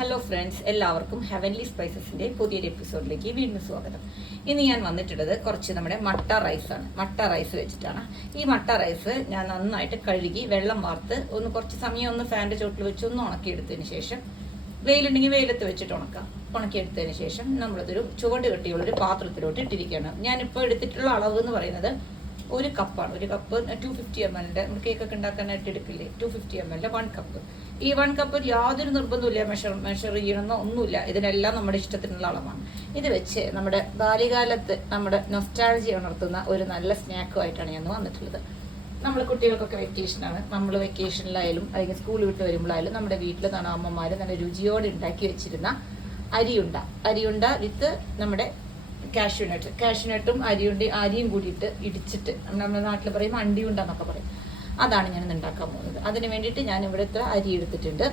Hello friends, എല്ലാവർക്കും heavenly സ്പൈസസിൻ്റെ പുതിയൊരു എപ്പിസോഡിലേക്ക് വീണ്ടും സ്വാഗതം. ഇന്ന് ഞാൻ വന്നിട്ടുള്ളത് കുറച്ച് നമ്മുടെ മട്ട റൈസാണ്. മട്ട റൈസ് വെച്ചിട്ടാണ്. ഈ മട്ട റൈസ് ഞാൻ നന്നായിട്ട് കഴുകി വെള്ളം വാർത്ത് കുറച്ച് സമയം ഒന്ന് ഫാൻ്റെ ചോട്ടിൽ വെച്ച് ഒന്ന് ഉണക്കിയെടുത്തതിന് ശേഷം, വെയിലുണ്ടെങ്കിൽ വെയിലത്ത് വെച്ചിട്ട് ഉണക്കിയെടുത്തതിന് ശേഷം നമ്മളതൊരു ചുവട് കെട്ടിയുള്ളൊരു പാത്രത്തിലോട്ട് ഇട്ടിരിക്കുകയാണ്. ഞാനിപ്പോൾ എടുത്തിട്ടുള്ള അളവ് എന്ന് പറയുന്നത് ഒരു കപ്പാണ്. ഒരു കപ്പ് 250 ml നമ്മൾ കേക്കൊക്കെ ഉണ്ടാക്കാനായിട്ട് എടുക്കില്ലേ, 250 ml 1 കപ്പ്. ഈ 1 കപ്പ് യാതൊരു നിർബന്ധമില്ല, മെഷർ ചെയ്യണമെന്നോ ഒന്നുമില്ല. ഇതിനെല്ലാം നമ്മുടെ ഇഷ്ടത്തിനുള്ള അളവാണ്. ഇത് വെച്ച് നമ്മുടെ ബാല്യകാലത്ത് നമ്മുടെ നൊസ്റ്റാൾജിയ ഉണർത്തുന്ന ഒരു നല്ല സ്നാക്കുമായിട്ടാണ് ഞാൻ വന്നിട്ടുള്ളത്. നമ്മൾ കുട്ടികൾക്കൊക്കെ വെക്കേഷനാണ്. നമ്മൾ വെക്കേഷനിലായാലും അല്ലെങ്കിൽ സ്കൂൾ വിട്ട് വരുമ്പോഴായാലും നമ്മുടെ വീട്ടിൽ നിന്നാണ് അമ്മമാർ നല്ല രുചിയോടെ ഉണ്ടാക്കി വെച്ചിരുന്ന അരിയുണ്ട വിത്ത് നമ്മുടെ കാഷ്യൂനട്ടും അരിയും കൂടിയിട്ട് ഇടിച്ചിട്ട് നമ്മുടെ നാട്ടിൽ പറയും അണ്ടിയുണ്ടെന്നൊക്കെ പറയും. അതാണ് ഞാൻ ഉണ്ടാക്കാൻ പോകുന്നത്. അതിന് വേണ്ടിയിട്ട് ഞാൻ ഇവിടുത്തെ അരി എടുത്തിട്ടുണ്ട്.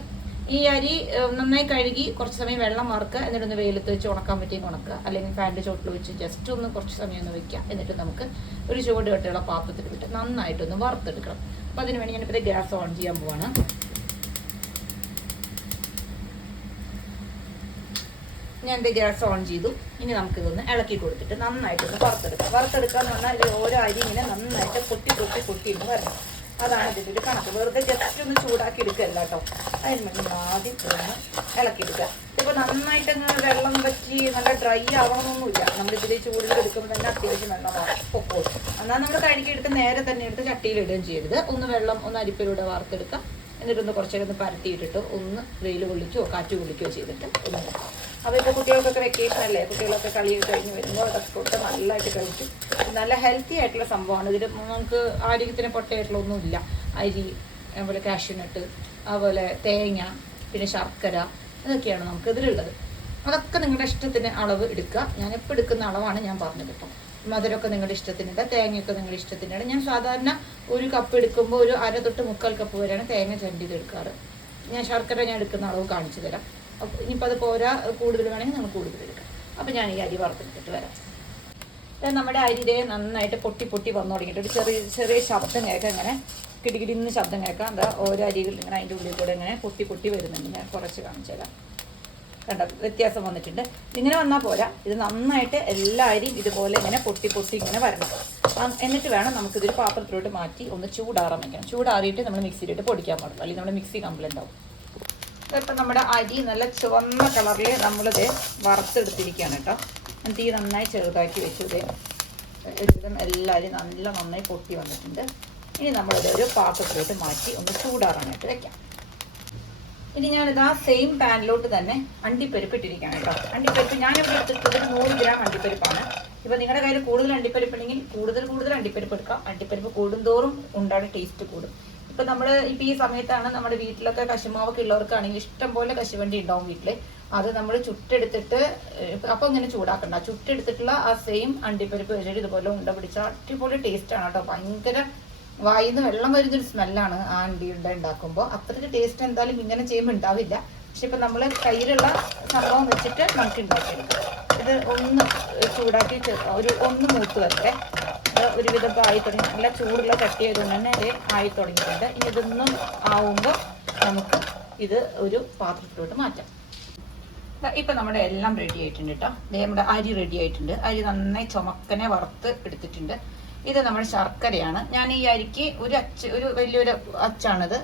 ഈ അരി നന്നായി കഴുകി കുറച്ച് സമയം വെള്ളം വറുക്കുക, എന്നിട്ടൊന്ന് വെയിലത്ത് വെച്ച് ഉണക്കാൻ പറ്റിയെങ്കിൽ ഉണക്കുക, അല്ലെങ്കിൽ ഫാൻ്റെ ചോട്ടിൽ വെച്ച് ജസ്റ്റ് ഒന്ന് കുറച്ച് സമയം ഒന്ന് വെക്കുക. എന്നിട്ട് നമുക്ക് ഒരു ചുവട് കെട്ടുള്ള പാത്രത്തിൽ വിട്ട് നന്നായിട്ടൊന്ന് വറുത്തെടുക്കണം. അപ്പോൾ അതിന് വേണ്ടി ഞാനിപ്പോൾ ഗ്യാസ് ഓൺ ചെയ്യാൻ പോവാണ്. ഞാൻ ഗ്യാസ് ഓൺ ചെയ്തു. ഇനി നമുക്കിതൊന്ന് ഇളക്കി കൊടുത്തിട്ട് നന്നായിട്ടൊന്ന് വറുത്തെടുക്കുക എന്ന് പറഞ്ഞാൽ ഓരോ അരി ഇങ്ങനെ നന്നായിട്ട് പൊട്ടി എന്ന് വരണം. അതാണ് ഇതിൻ്റെ ഒരു കണക്ക്. വെറുതെ ജസ്റ്റ് ഒന്ന് ചൂടാക്കി എടുക്കുകയല്ല കേട്ടോ. അതിന് വേണ്ടി ആദ്യം ഒന്ന് ഇളക്കിയെടുക്കുക. ഇപ്പോൾ നന്നായിട്ട് വെള്ളം വറ്റി നല്ല ഡ്രൈ ആവണമെന്നൊന്നുമില്ല. നമ്മളിതിൽ ചൂടിൽ എടുക്കുമ്പോൾ തന്നെ അത്യാവശ്യം വെള്ളം പൊക്കോളും. എന്നാൽ നമ്മൾ കഴുകിയെടുത്ത് നേരെ തന്നെ എടുത്ത് ചട്ടിയിലിടുകയും ചെയ്യരുത്. ഒന്ന് അരിപ്പിലൂടെ വറുത്തെടുക്കുക. എന്നിട്ടൊന്ന് കുറച്ചേരം ഒന്ന് പരത്തിയിട്ടിട്ട് ഒന്ന് വെയിൽ കൊള്ളിക്കുകയോ കാറ്റ് കൊള്ളിക്കുകയോ ചെയ്തിട്ട് ഒന്ന്. അപ്പോൾ ഇപ്പോൾ കുട്ടികൾക്കൊക്കെ വെക്കേഷൻ അല്ലേ, കുട്ടികളൊക്കെ കളിയൊക്കെ കഴിഞ്ഞ് വരുമ്പോൾ അതൊക്കെ കൊടുത്ത് നല്ലതായിട്ട് കഴിക്കും. നല്ല ഹെൽത്തി ആയിട്ടുള്ള സംഭവമാണ്. ഇതിൽ നമുക്ക് ആരോഗ്യത്തിന് പൊട്ടയായിട്ടുള്ള ഒന്നുമില്ല. അരി, അതുപോലെ കാഷ്യൂനട്ട്, അതുപോലെ തേങ്ങ, പിന്നെ ശർക്കര, ഇതൊക്കെയാണ് നമുക്ക് ഇതിലുള്ളത്. അതൊക്കെ നിങ്ങളുടെ ഇഷ്ടത്തിന് അളവ് എടുക്കുക. ഞാനിപ്പോൾ എടുക്കുന്ന അളവാണ് ഞാൻ പറഞ്ഞത് കേട്ടോ. മധുരമൊക്കെ നിങ്ങളുടെ ഇഷ്ടത്തിനുണ്ട്, തേങ്ങയൊക്കെ നിങ്ങളുടെ ഇഷ്ടത്തിനാണ്. ഞാൻ സാധാരണ ഒരു കപ്പ് എടുക്കുമ്പോൾ ഒരു 1/2 തൊട്ട് 3/4 കപ്പ് വരെയാണ് തേങ്ങ ചണ്ടിയത് എടുക്കാറ്. ഞാൻ ശർക്കര എടുക്കുന്ന അളവ് കാണിച്ചു തരാം. അപ്പോൾ ഇനിയിപ്പോൾ അത് പോരാ, കൂടുതൽ വേണമെങ്കിൽ നമ്മൾ കൂടുതൽ എടുക്കാം. അപ്പോൾ ഞാൻ ഈ അരി വറുത്തെടുത്തിട്ട് വരാം. നമ്മുടെ അരിയെ നന്നായിട്ട് പൊട്ടി വന്നു തുടങ്ങിയിട്ട് ഒരു ചെറിയ ശബ്ദം കേൾക്കാം. ഇങ്ങനെ കിടികിടിന്ന് ശബ്ദം കേൾക്കാം. എന്താ ഓരോ അരികൾ ഇങ്ങനെ അതിൻ്റെ ഉള്ളിൽ കൂടെ ഇങ്ങനെ പൊട്ടി വരുന്നുണ്ട്. ഞാൻ കുറച്ച് കാണിച്ചു തരാം. കണ്ട വ്യത്യാസം വന്നിട്ടുണ്ട്. ഇതിങ്ങനെ വന്നാൽ പോരാ, ഇത് നന്നായിട്ട് എല്ലാ അരിയും ഇതുപോലെ ഇങ്ങനെ പൊട്ടി ഇങ്ങനെ വരണം. എന്നിട്ട് വേണം നമുക്കിതൊരു പാത്രത്തിലോട്ട് മാറ്റി ഒന്ന് ചൂടാറാൻ വയ്ക്കണം. ചൂടാറിയിട്ട് നമ്മൾ മിക്സിയിലിട്ട് പൊടിക്കാൻ പാടില്ല, അല്ലെങ്കിൽ നമ്മുടെ മിക്സി കംപ്ലൈൻ്റ് ആവും. ഇപ്പം നമ്മുടെ അരി നല്ല ചുവന്ന കളറിൽ നമ്മളിത് വറുത്തെടുത്തിരിക്കുകയാണ് കേട്ടോ. തീ നന്നായി ചെറുതാക്കി വെച്ചു. ഇത് ഒരുവിധം എല്ലാവരും നന്നായി പൊട്ടി വന്നിട്ടുണ്ട്. ഇനി നമ്മളിത് ഒരു പാത്രത്തിലോട്ട് മാറ്റി ഒന്ന് ചൂടാറാനായിട്ട് വെക്കാം. ഇനി ഞാനിത് ആ സെയിം പാനിലോട്ട് തന്നെ അണ്ടിപ്പരിപ്പ് ഇട്ടിരിക്കുകയാണ് കേട്ടോ. അണ്ടിപ്പരിപ്പ് ഞാനിവിടെ എടുത്തിട്ട് 100 ഗ്രാം അണ്ടിപ്പരിപ്പാണ്. ഇപ്പം നിങ്ങളുടെ കയ്യിൽ കൂടുതൽ അണ്ടിപ്പരിപ്പ് ഉണ്ടെങ്കിൽ കൂടുതൽ അണ്ടിപ്പരിപ്പ് എടുക്കാം. അണ്ടിപ്പരിപ്പ് കൂടുന്തോറും ഉണ്ടാകുന്ന ടേസ്റ്റ് കൂടും. ഇപ്പം ഇപ്പോൾ ഈ സമയത്താണ് നമ്മുടെ വീട്ടിലൊക്കെ കശുമാവൊക്കെ ഉള്ളവർക്കാണെങ്കിൽ ഇഷ്ടം പോലെ കശുവണ്ടി ഉണ്ടാവും വീട്ടിൽ. അത് നമ്മൾ ചുട്ടെടുത്തിട്ട്, അപ്പോൾ ഇങ്ങനെ ചൂടാക്കണ്ട, ചുട്ടെടുത്തിട്ടുള്ള ആ സെയിം അണ്ടിപ്പരിപ്പ് വെച്ചിട്ട് ഇതുപോലെ ഉണ്ട പിടിച്ചാൽ അടിപൊളി ടേസ്റ്റാണ് കേട്ടോ. ഭയങ്കര വായിന്ന് വെള്ളം വരുന്നൊരു സ്മെല്ലാണ് ആ അണ്ടിയുണ്ട ഉണ്ടാക്കുമ്പോൾ. അത്രയ്ക്ക് ടേസ്റ്റ് എന്തായാലും ഇങ്ങനെ ചെയ്യുമ്പോൾ ഉണ്ടാവില്ല. പക്ഷെ ഇപ്പം നമ്മൾ കയ്യിലുള്ള സംഭവം വെച്ചിട്ട് നമുക്ക് ഉണ്ടാക്കിയെടുക്കാം. ഇത് ഒന്ന് ചൂടാക്കി ഒന്ന് മൂത്ത് വരട്ടെ. ഒരുവിധം ഇപ്പോൾ ആയി തുടങ്ങി. നല്ല ചൂടുള്ള ചട്ടി ആയതുകൊണ്ട് തന്നെ അത് ആയി തുടങ്ങിയിട്ടുണ്ട്. ഇനി ഇതൊന്നും ആവുമ്പോൾ നമുക്ക് ഇത് ഒരു പാത്രത്തിലോട്ട് മാറ്റാം. ഇപ്പം നമ്മുടെ എല്ലാം റെഡി ആയിട്ടുണ്ട് കേട്ടോ. നമ്മുടെ അരി റെഡി ആയിട്ടുണ്ട്. അരി നന്നായി ചുമക്കനെ വറുത്ത് എടുത്തിട്ടുണ്ട്. ഇത് നമ്മുടെ ശർക്കരയാണ്. ഞാൻ ഈ അരിക്ക് ഒരു വലിയൊരു അച്ചാണിത്.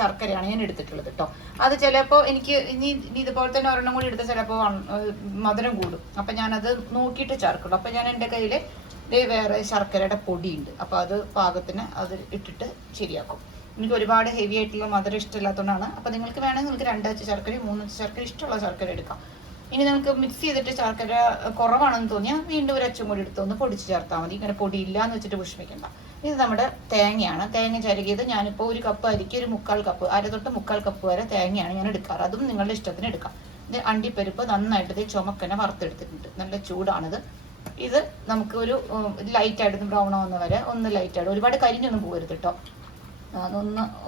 ശർക്കരയാണ് ഞാൻ എടുത്തിട്ടുള്ളത് കേട്ടോ. അത് ചിലപ്പോൾ എനിക്ക് ഇനി ഇതുപോലെ തന്നെ ഒരെണ്ണം കൂടി എടുത്താൽ ചിലപ്പോൾ മധുരം കൂടും. അപ്പം ഞാനത് നോക്കിയിട്ട് ചേർക്കുള്ളൂ. അപ്പം ഞാൻ എൻ്റെ കയ്യിൽ വേറെ ശർക്കരയുടെ പൊടിയുണ്ട്. അപ്പോൾ അത് പാകത്തിന് അത് ഇട്ടിട്ട് ശരിയാക്കും. എനിക്ക് ഒരുപാട് ഹെവി ആയിട്ടുള്ള മധുരം ഇഷ്ടമില്ലാത്തതുകൊണ്ടാണ്. അപ്പോൾ നിങ്ങൾക്ക് വേണമെങ്കിൽ നിങ്ങൾക്ക് 2 അച്ച് ശർക്കര 3 അച്ച് ശർക്കര ഇഷ്ടമുള്ള ശർക്കര എടുക്കാം. ഇനി നമുക്ക് മിക്സ് ചെയ്തിട്ട് ശർക്കര കുറവാണെന്ന് തോന്നിയാൽ വീണ്ടും ഒരു അച്ചും കൂടി എടുത്തൊന്ന് പൊടിച്ച് ചേർത്താൽ മതി. ഇങ്ങനെ പൊടിയില്ല എന്ന് വെച്ചിട്ട് വിഷമിക്കണ്ട. ഇത് നമ്മുടെ തേങ്ങയാണ്. തേങ്ങ ചരുകിയത് ഞാനിപ്പോൾ ഒരു കപ്പ് അരിക്ക് ഒരു 1/4 കപ്പ്, 1/2 തൊട്ട് 1/4 കപ്പ് വരെ തേങ്ങയാണ് ഞാൻ എടുക്കാറ്. അതും നിങ്ങളുടെ ഇഷ്ടത്തിന് എടുക്കാം. ഇത് അണ്ടിപ്പരിപ്പ് നന്നായിട്ട് ചുമക്കനെ വറുത്തെടുത്തിട്ടുണ്ട്. നല്ല ചൂടാണിത്. ഇത് നമുക്ക് ഒരു ലൈറ്റായിട്ട് ബ്രൗൺ ആവുന്ന വരെ ഒന്ന് ലൈറ്റായിട്ട്, ഒരുപാട് കരിഞ്ഞൊന്നും പോകരുത് കേട്ടോ.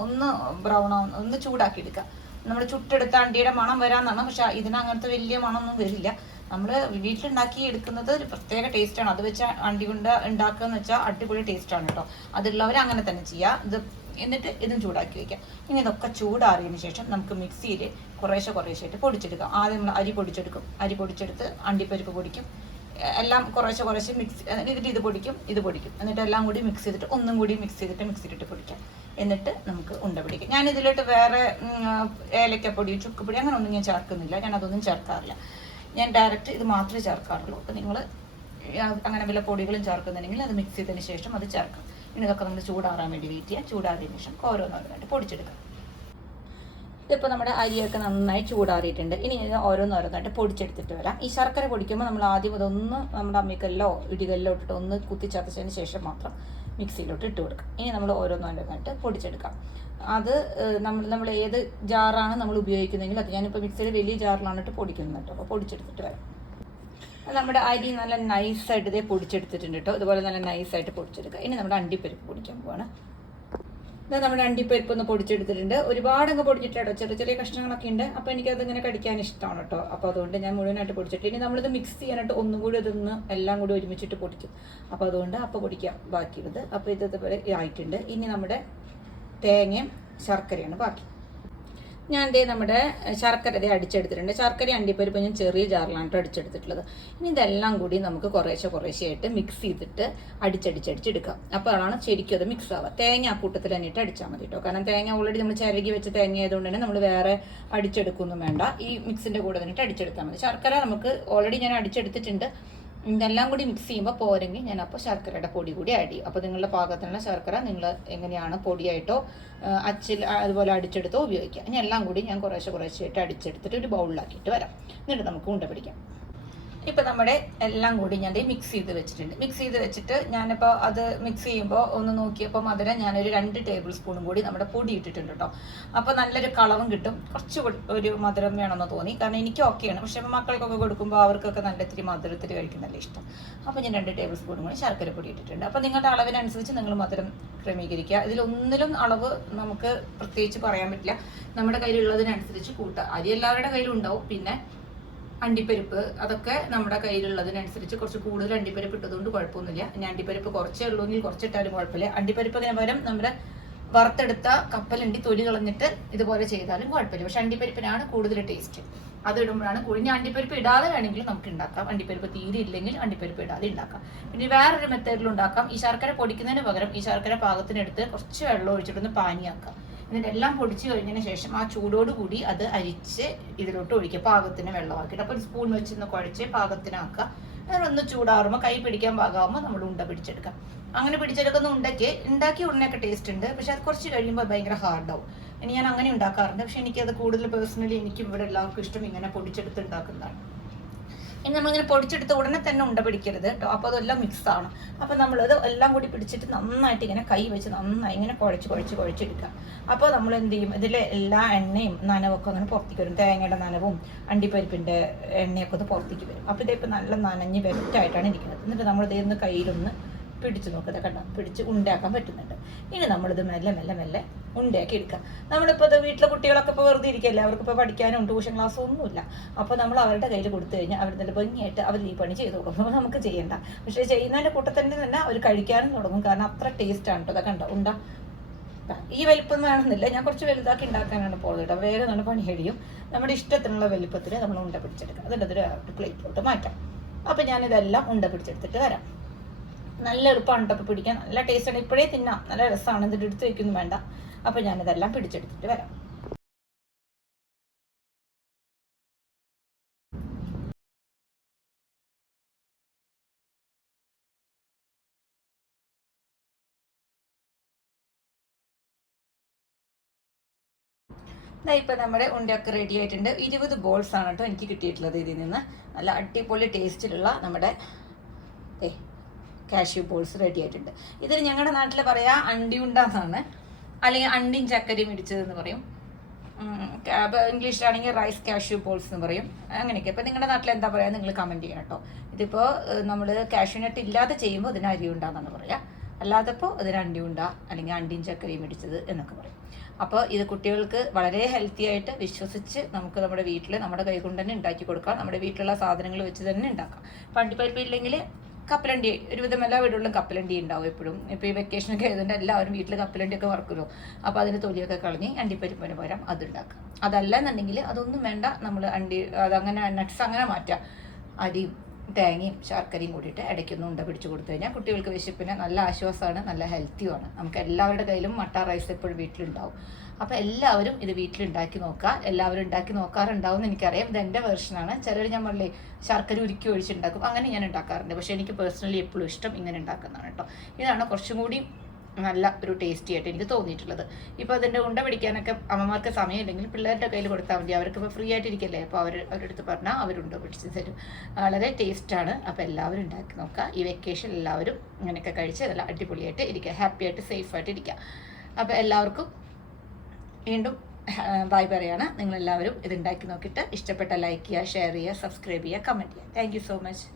ഒന്ന് ബ്രൗൺ ആവുന്ന ഒന്ന് ചൂടാക്കി എടുക്കുക. നമ്മൾ ചുട്ടെടുത്ത അണ്ടിയുടെ മണം വരാമെന്നാണ്. പക്ഷെ ഇതിന് അങ്ങനത്തെ വലിയ മണമൊന്നും വരില്ല. നമ്മൾ വീട്ടിലുണ്ടാക്കി എടുക്കുന്നത് ഒരു പ്രത്യേക ടേസ്റ്റാണ്. അത് വെച്ച് അണ്ടി കൊണ്ട് ഉണ്ടാക്കുക എന്ന് വെച്ചാൽ അടിപൊളി ടേസ്റ്റാണ് കേട്ടോ. അതുള്ളവർ അങ്ങനെ തന്നെ ചെയ്യുക. ഇത് എന്നിട്ട് ഇതും ചൂടാക്കി വയ്ക്കാം. ഇനി ഇതൊക്കെ ചൂടാറിയതിന് ശേഷം നമുക്ക് മിക്സിയിൽ കുറേശ്ശായിട്ട് പൊടിച്ചെടുക്കാം. ആദ്യം നമ്മൾ അരി പൊടിച്ചെടുക്കും. അരി പൊടിച്ചെടുത്ത് അണ്ടിപ്പരിപ്പ് പൊടിക്കും. എല്ലാം കുറേശ്ശെ മിക്സ് എന്നിട്ട് ഇത് പൊടിക്കും. എന്നിട്ട് എല്ലാം കൂടി മിക്സ് ചെയ്തിട്ട് ഒന്നും കൂടി മിക്സ് ചെയ്തിട്ട് മിക്സിയിലിട്ട് പൊടിക്കാം. എന്നിട്ട് നമുക്ക് ഉണ്ട പിടിക്കാം. ഞാൻ ഇതിലോട്ട് വേറെ ഏലക്കപ്പൊടി ചുക്കുപൊടി അങ്ങനെ ഒന്നും ഞാൻ ചേർക്കുന്നില്ല. ഞാൻ അതൊന്നും ചേർക്കാറില്ല. ഞാൻ ഡയറക്റ്റ് ഇത് മാത്രമേ ചേർക്കാറുള്ളൂ. അപ്പോൾ നിങ്ങൾ അങ്ങനെ വല്ല പൊടികളും ചേർക്കുന്നുണ്ടെങ്കിൽ അത് മിക്സ് ചെയ്തതിന് ശേഷം അത് ചേർക്കാം. ഇനി ഇതൊക്കെ നമ്മൾ ചൂടാറാൻ വേണ്ടി വെയിറ്റ് ചെയ്യാം. ചൂടാറിയതിന് ശേഷം ഓരോന്നോരോന്നായിട്ട് പൊടിച്ചെടുക്കാം. ഇതിപ്പോൾ നമ്മുടെ അരിയൊക്കെ നന്നായി ചൂടാറിയിട്ടുണ്ട്. ഇനി ഇത് ഓരോന്നോരോന്നായിട്ട് പൊടിച്ചെടുത്തിട്ട് വരാം. ഈ ശർക്കര പൊടിക്കുമ്പോൾ നമ്മൾ ആദ്യം അതൊന്ന് നമ്മുടെ അമ്മിക്കല്ലോ ഇടികല്ലോ ഇട്ടിട്ട് ഒന്ന് കുത്തിച്ചതച്ചതിന് ശേഷം മാത്രം മിക്സിയിലോട്ട് ഇട്ട് കൊടുക്കാം. ഇനി നമ്മൾ ഓരോന്നോരോന്നായിട്ട് പൊടിച്ചെടുക്കാം. അത് നമ്മൾ ഏത് ജാറാണ് നമ്മൾ ഉപയോഗിക്കുന്നതെങ്കിൽ അത് ഞാനിപ്പോൾ മിക്സിയിൽ വലിയ ജാറിലാണ് ഇട്ട് പൊടിക്കുന്നത് കേട്ടോ. അപ്പോൾ പൊടിച്ചെടുത്തിട്ട് വരാം. നമ്മുടെ അരി നല്ല നൈസായിട്ട് ഇതേ പൊടിച്ചെടുത്തിട്ടുണ്ട് കേട്ടോ. ഇതുപോലെ നല്ല നൈസായിട്ട് പൊടിച്ചെടുക്കുക. ഇനി നമ്മുടെ അണ്ടിപ്പരിപ്പ് പൊടിക്കാൻ പോവാണ്. ഇത് നമ്മുടെ അണ്ടിപ്പരിപ്പ് ഒന്ന് പൊടിച്ചെടുത്തിട്ടുണ്ട്. ഒരുപാടങ്ങ് പൊടിച്ചിട്ടോ, ചെറിയ കഷ്ണങ്ങളൊക്കെ ഉണ്ട്. അപ്പോൾ എനിക്കതിങ്ങനെ കടിക്കാൻ ഇഷ്ടമാണ് കേട്ടോ. അപ്പോൾ അതുകൊണ്ട് ഞാൻ മുഴുവനായിട്ട് പൊടിച്ചിട്ട് ഇനി നമ്മളിത് മിക്സ് ചെയ്യാനായിട്ട് ഒന്നുകൂടി ഇതൊന്ന് എല്ലാം കൂടി ഒരുമിച്ചിട്ട് പൊടിക്കും. അപ്പോൾ അതുകൊണ്ട് അപ്പോൾ പൊടിക്കാം ബാക്കിയുള്ളത്. അപ്പോൾ ഇതുപോലെ ആയിട്ടുണ്ട്. ഇനി നമ്മുടെ തേങ്ങയും ശർക്കരയാണ് ബാക്കി. ഞാൻ നമ്മുടെ ശർക്കര അടിച്ചെടുത്തിട്ടുണ്ട്. ശർക്കര അണ്ടിപ്പരിപ്പ് ഞാൻ ചെറിയ ജാറിലാണ് അടിച്ചെടുത്തിട്ടുള്ളത്. ഇനി ഇതെല്ലാം കൂടി നമുക്ക് കുറേശ്ശെയായിട്ട് മിക്സ് ചെയ്തിട്ട് അടിച്ചെടുക്കാം. അപ്പോഴാണ് ശരിക്കും അത് മിക്സ് ആവുക. തേങ്ങ ആ കൂട്ടത്തിൽ തന്നെ ഇട്ട് അടിച്ചാൽ മതി കേട്ടോ. കാരണം തേങ്ങ ഓൾറെഡി നമ്മൾ ചിരകി വെച്ച തേങ്ങ ആയതുകൊണ്ട് തന്നെ നമ്മൾ വേറെ അടിച്ചെടുക്കൊന്നും വേണ്ട. ഈ മിക്സിൻ്റെ കൂടെ തന്നെ അടിച്ചെടുത്താൽ മതി. ശർക്കര നമുക്ക് ഓൾറെഡി ഞാൻ അടിച്ചെടുത്തിട്ടുണ്ട്. ഇതെല്ലാം കൂടി മിക്സ് ചെയ്യുമ്പോൾ പോരെങ്കിൽ ഞാൻ അപ്പോൾ ശർക്കരയുടെ പൊടി കൂടി ആഡ് ചെയ്യും. അപ്പോൾ നിങ്ങളുടെ പാകത്തിനുള്ള ശർക്കര നിങ്ങൾ എങ്ങനെയാണ് പൊടിയായിട്ടോ അച്ചിൽ അതുപോലെ അടിച്ചെടുത്തോ ഉപയോഗിക്കുക. ഇനി എല്ലാം കൂടി ഞാൻ കുറേശ്ശെയായിട്ട് അടിച്ചെടുത്തിട്ട് ഒരു ബൗളിലാക്കിയിട്ട് വരാം. എന്നിട്ട് നമുക്ക് ഉണ്ട പിടിക്കാം. ഇപ്പോൾ നമ്മുടെ എല്ലാം കൂടി ഞാൻ മിക്സ് ചെയ്ത് വെച്ചിട്ടുണ്ട്. മിക്സ് ചെയ്ത് വെച്ചിട്ട് ഞാനിപ്പോൾ അത് മിക്സ് ചെയ്യുമ്പോൾ ഒന്ന് നോക്കിയപ്പോൾ മധുരം ഞാനൊരു 2 ടേബിൾ സ്പൂണും കൂടി നമ്മുടെ പൊടി ഇട്ടിട്ടുണ്ട് കേട്ടോ. അപ്പോൾ നല്ലൊരു കളവും കിട്ടും. കുറച്ച് ഒരു മധുരം വേണമെന്ന് തോന്നി. കാരണം എനിക്ക് ഓക്കെയാണ്. പക്ഷേ മക്കൾക്കൊക്കെ കൊടുക്കുമ്പോൾ അവർക്കൊക്കെ നല്ല ഇത്തിരി മധുരത്തിൽ കഴിക്കുന്നതല്ല ഇഷ്ടം. അപ്പോൾ ഞാൻ 2 ടേബിൾ സ്പൂണും കൂടി ശർക്കര പൊടി ഇട്ടിട്ടുണ്ട്. അപ്പോൾ നിങ്ങളുടെ അളവിനനുസരിച്ച് നിങ്ങൾ മധുരം ക്രമീകരിക്കുക. ഇതിലൊന്നിലും അളവ് നമുക്ക് പ്രത്യേകിച്ച് പറയാൻ പറ്റില്ല. നമ്മുടെ കയ്യിലുള്ളതിനനുസരിച്ച് കൂട്ടുക. അരി എല്ലാവരുടെ കയ്യിലും ഉണ്ടാവും. പിന്നെ അണ്ടിപ്പരിപ്പ് അതൊക്കെ നമ്മുടെ കയ്യിലുള്ളതിനനുസരിച്ച് കുറച്ച് കൂടുതൽ അണ്ടിപ്പരിപ്പ് ഇട്ടതുകൊണ്ട് കുഴപ്പമൊന്നുമില്ല. ഇനി അണ്ടിപ്പരിപ്പ് കുറച്ചേ ഉള്ളൂങ്കിൽ കുറച്ചിട്ടാലും കുഴപ്പമില്ല. അണ്ടിപ്പരിപ്പിന് പകരം നമ്മുടെ വറുത്തെടുത്ത കപ്പലണ്ടി തൊലി കളഞ്ഞിട്ട് ഇതുപോലെ ചെയ്താലും കുഴപ്പമില്ല. പക്ഷെ അണ്ടിപ്പരിപ്പിനാണ് കൂടുതൽ ടേസ്റ്റ്. അത് ഇടുമ്പോഴാണ് ഇനി അണ്ടിപ്പരിപ്പ് ഇടാതെ വേണമെങ്കിൽ നമുക്ക് ഉണ്ടാക്കാം. അണ്ടിപ്പരിപ്പ് തീരെ ഇല്ലെങ്കിൽ അണ്ടിപ്പരിപ്പ് ഇടാതെ ഉണ്ടാക്കാം. പിന്നെ വേറൊരു മെത്തേഡിൽ ഉണ്ടാക്കാം. ഈ ശർക്കര പൊടിക്കുന്നതിന് പകരം ഈ ശർക്കര പാകത്തിനെടുത്ത് കുറച്ച് വെള്ളം ഒഴിച്ചിട്ടൊന്ന് പാനിയാക്കാം. എന്നിട്ട് എല്ലാം പൊടിച്ച് കഴിഞ്ഞതിന് ശേഷം ആ ചൂടോട് കൂടി അത് അരിച്ച് ഇതിലോട്ട് ഒഴിക്കുക. പാകത്തിന് വെള്ളമാക്കിയിട്ട് അപ്പോൾ ഒരു സ്പൂൺ വെച്ചൊന്ന് കുഴച്ച് പാകത്തിനാക്കുക. വേറെ ഒന്ന് ചൂടാറുമ്പോൾ കൈ പിടിക്കാൻ പാകമാകുമ്പോൾ നമ്മൾ ഉണ്ട പിടിച്ചെടുക്കാം. അങ്ങനെ പിടിച്ചെടുക്കുന്ന ഉണ്ടാക്കിയ ഉണ്ണയൊക്കെ ടേസ്റ്റ് ഉണ്ട്. പക്ഷെ അത് കുറച്ച് കഴിയുമ്പോൾ ഭയങ്കര ഹാർഡാവും. ഇനി ഞാൻ അങ്ങനെ ഉണ്ടാക്കാറുണ്ട്. പക്ഷെ എനിക്കത് കൂടുതൽ പേഴ്സണലി എനിക്കും ഇവിടെ എല്ലാവർക്കും ഇഷ്ടം ഇങ്ങനെ പൊടിച്ചെടുത്ത് ഉണ്ടാക്കുന്നതാണ്. ഇനി നമ്മളിങ്ങനെ പൊടിച്ചെടുത്ത് ഉടനെ തന്നെ ഉണ്ട പിടിക്കരുത് കേട്ടോ. അപ്പോൾ അതെല്ലാം മിക്സാണ്. അപ്പോൾ നമ്മളത് എല്ലാം കൂടി പിടിച്ചിട്ട് നന്നായിട്ട് ഇങ്ങനെ കൈ വെച്ച് നന്നായി ഇങ്ങനെ കുഴച്ചെടുക്കുക. അപ്പോൾ നമ്മൾ എന്ത് ചെയ്യും, ഇതിലെ എല്ലാ എണ്ണയും നനവൊക്കെ അങ്ങനെ പുറത്തേക്ക് വരും. തേങ്ങയുടെ നനവും അണ്ടിപ്പരിപ്പിൻ്റെ എണ്ണയൊക്കെ ഒന്ന് പുറത്തേക്ക് വരും. അപ്പോൾ ഇതിപ്പോൾ നല്ല നനഞ്ഞ് വെറ്റായിട്ടാണ് ഇരിക്കുന്നത്. എന്നിട്ട് നമ്മൾ ഇതൊന്ന് കയ്യിലൊന്ന് പിടിച്ച് നോക്കുക. കണ്ടോ, പിടിച്ച് ഉണ്ടാക്കാൻ പറ്റുന്നുണ്ട്. ഇനി നമ്മളിത് മെല്ലെ ഉണ്ടാക്കി എടുക്കുക. നമ്മളിപ്പോൾ ഇത് വീട്ടിലെ കുട്ടികളൊക്കെ ഇപ്പോൾ വെറുതെ ഇരിക്കുകയല്ലേ, അവർക്കിപ്പോൾ പഠിക്കാനും ട്യൂഷൻ ക്ലാസ്സും ഒന്നുമില്ല. അപ്പോൾ നമ്മൾ അവരുടെ കയ്യിൽ കൊടുത്തു കഴിഞ്ഞാൽ അവർ നല്ല ഭംഗിയായിട്ട് അവർ ഈ പണി ചെയ്ത് കൊടുക്കും. അപ്പോൾ നമുക്ക് ചെയ്യേണ്ട. പക്ഷേ ചെയ്യുന്നതിൻ്റെ കൂട്ടത്തിൽ തന്നെ അവർ കഴിക്കാനും തുടങ്ങും. കാരണം അത്ര ടേസ്റ്റാണ് കേട്ടോ. അതൊക്കെ ഉണ്ടോ ഈ വലിപ്പം വേണമെന്നില്ല. ഞാൻ കുറച്ച് വലുതാക്കി ഉണ്ടാക്കാനാണ് പോകുന്നത് കേട്ടോ. വേഗം നല്ല പണി കഴിയും. നമ്മുടെ ഇഷ്ടത്തിനുള്ള വലിപ്പത്തിൽ നമ്മൾ ഉണ്ട പിടിച്ചെടുക്കാം. അതിൻ്റെ ഒരു പ്ലേറ്റിലോട്ട് മാറ്റാം. അപ്പോൾ ഞാനിതെല്ലാം ഉണ്ട പിടിച്ചെടുത്തിട്ട് വരാം. നല്ല എളുപ്പമാണ് കേട്ടോ പിടിക്കാൻ. നല്ല ടേസ്റ്റാണ്. ഇപ്പോഴേ തിന്നാം. നല്ല രസമാണ്. ഇതിട്ട് എടുത്ത് വയ്ക്കൊന്നും വേണ്ട. അപ്പോൾ ഞാനിതെല്ലാം പിടിച്ചെടുത്തിട്ട് വരാം. ഇപ്പോൾ നമ്മുടെ ഉണ്ടയൊക്കെ റെഡി ആയിട്ടുണ്ട്. 20 ബോൾസ് ആണ് കേട്ടോ എനിക്ക് കിട്ടിയിട്ടുള്ളത്. ഇതിൽ നിന്ന് നല്ല അടിപൊളി ടേസ്റ്റിലുള്ള നമ്മുടെ കാഷ്യൂ ബോൾസ് റെഡി ആയിട്ടുണ്ട്. ഇതിൽ ഞങ്ങളുടെ നാട്ടിൽ പറയാ അണ്ടി ഉണ്ടാന്നാണ്, അല്ലെങ്കിൽ അണ്ടിയും ചക്കരയും ഇടിച്ചതെന്ന് പറയും. ഇംഗ്ലീഷിലാണെങ്കിൽ റൈസ് കാഷ്യൂ ബോൾസ് എന്ന് പറയും. അങ്ങനെയൊക്കെ. അപ്പോൾ നിങ്ങളുടെ നാട്ടിൽ എന്താ പറയുക നിങ്ങൾ കമൻറ്റ് ചെയ്യണം കേട്ടോ. ഇതിപ്പോൾ നമ്മൾ കാഷ്യൂ നട്ട് ഇല്ലാതെ ചെയ്യുമ്പോൾ ഇതിന് അരി ഉണ്ടാന്നാണ് പറയുക. അല്ലാത്തപ്പോൾ ഇതിന് അണ്ടി ഉണ്ട അല്ലെങ്കിൽ അണ്ടിയും ചക്കരയും ഇടിച്ചത് എന്നൊക്കെ പറയും. അപ്പോൾ ഇത് കുട്ടികൾക്ക് വളരെ ഹെൽത്തി ആയിട്ട് വിശ്വസിച്ച് നമുക്ക് നമ്മുടെ വീട്ടിൽ നമ്മുടെ കൈ കൊണ്ട് തന്നെ ഉണ്ടാക്കി കൊടുക്കാം. നമ്മുടെ വീട്ടിലുള്ള സാധനങ്ങൾ വെച്ച് തന്നെ ഉണ്ടാക്കാം. അണ്ടിപ്പരിപ്പ് ഇല്ലെങ്കിൽ കപ്പലണ്ടി ഒരുവിധം എല്ലാ വീടുകളിലും കപ്പലണ്ടി ഉണ്ടാവും എപ്പോഴും. ഇപ്പോൾ ഈ വെക്കേഷനൊക്കെ ആയതുകൊണ്ട് എല്ലാവരും വീട്ടിൽ കപ്പലണ്ടിയൊക്കെ വറക്കുമല്ലോ. അപ്പോൾ അതിന് തൊലിയൊക്കെ കളഞ്ഞ് അണ്ടിപ്പരിപ്പിന് പകരം അതുണ്ടാക്കുക. അതല്ല എന്നുണ്ടെങ്കിൽ അതൊന്നും വേണ്ട, നമ്മൾ അതങ്ങനെ നട്ട്സ് അങ്ങനെ മാറ്റാം. അരിയും തേങ്ങയും ശർക്കരയും കൂടിയിട്ട് ഇടയ്ക്കൊന്നും ഉണ്ട പിടിച്ച് കൊടുത്തു കഴിഞ്ഞാൽ കുട്ടികൾക്ക് വിശപ്പിന് നല്ല ആശ്വാസമാണ്, നല്ല ഹെൽത്തിയുമാണ്. നമുക്ക് എല്ലാവരുടെ കയ്യിലും മട്ട റൈസ് എപ്പോഴും വീട്ടിലുണ്ടാവും. അപ്പോൾ എല്ലാവരും ഇത് വീട്ടിലുണ്ടാക്കി നോക്കുക. എല്ലാവരും ഉണ്ടാക്കി നോക്കാറുണ്ടാവും എന്ന് എനിക്കറിയാം. ഇത് എൻ്റെ വെർഷനാണ്. ചിലർ ഞാൻ പറഞ്ഞേ ശർക്കര ഉരുക്കി ഒഴിച്ചുണ്ടാക്കും, അങ്ങനെ ഞാൻ ഉണ്ടാക്കാറുണ്ട്. പക്ഷേ എനിക്ക് പേഴ്സണലി എപ്പോഴും ഇഷ്ടം ഇങ്ങനെ ഉണ്ടാക്കുന്നതാണ് കേട്ടോ. ഇതാണ് കുറച്ചും കൂടി നല്ല ഒരു ടേസ്റ്റി ആയിട്ട് എനിക്ക് തോന്നിയിട്ടുള്ളത്. ഇപ്പോൾ അതിൻ്റെ ഉണ്ട പിടിക്കാനൊക്കെ അമ്മമാർക്ക് സമയമില്ലെങ്കിൽ പിള്ളേരുടെ കയ്യിൽ കൊടുത്താൽ മതി. അവർക്ക് ഇപ്പോൾ ഫ്രീ ആയിട്ടിരിക്കല്ലേ, അപ്പോൾ അവരുടെ അടുത്ത് പറഞ്ഞാൽ അവരുണ്ട പിടിച്ച് തരും. വളരെ ടേസ്റ്റാണ്. അപ്പോൾ എല്ലാവരും ഉണ്ടാക്കി നോക്കുക. ഈ വെക്കേഷൻ എല്ലാവരും ഇങ്ങനെയൊക്കെ കഴിച്ച് നല്ല അടിപൊളിയായിട്ട് ഇരിക്കുക, ഹാപ്പി ആയിട്ട് സേഫായിട്ട് ഇരിക്കുക. അപ്പോൾ എല്ലാവർക്കും വീണ്ടും ബൈ പറയാണ്. നിങ്ങളെല്ലാവരും ഇത് ഉണ്ടാക്കി നോക്കിയിട്ട് ഇഷ്ടപ്പെട്ട ലൈക്ക് ചെയ്യുക, ഷെയർ ചെയ്യുക, സബ്സ്ക്രൈബ് ചെയ്യുക, കമൻറ്റ് ചെയ്യുക. Thank you so much.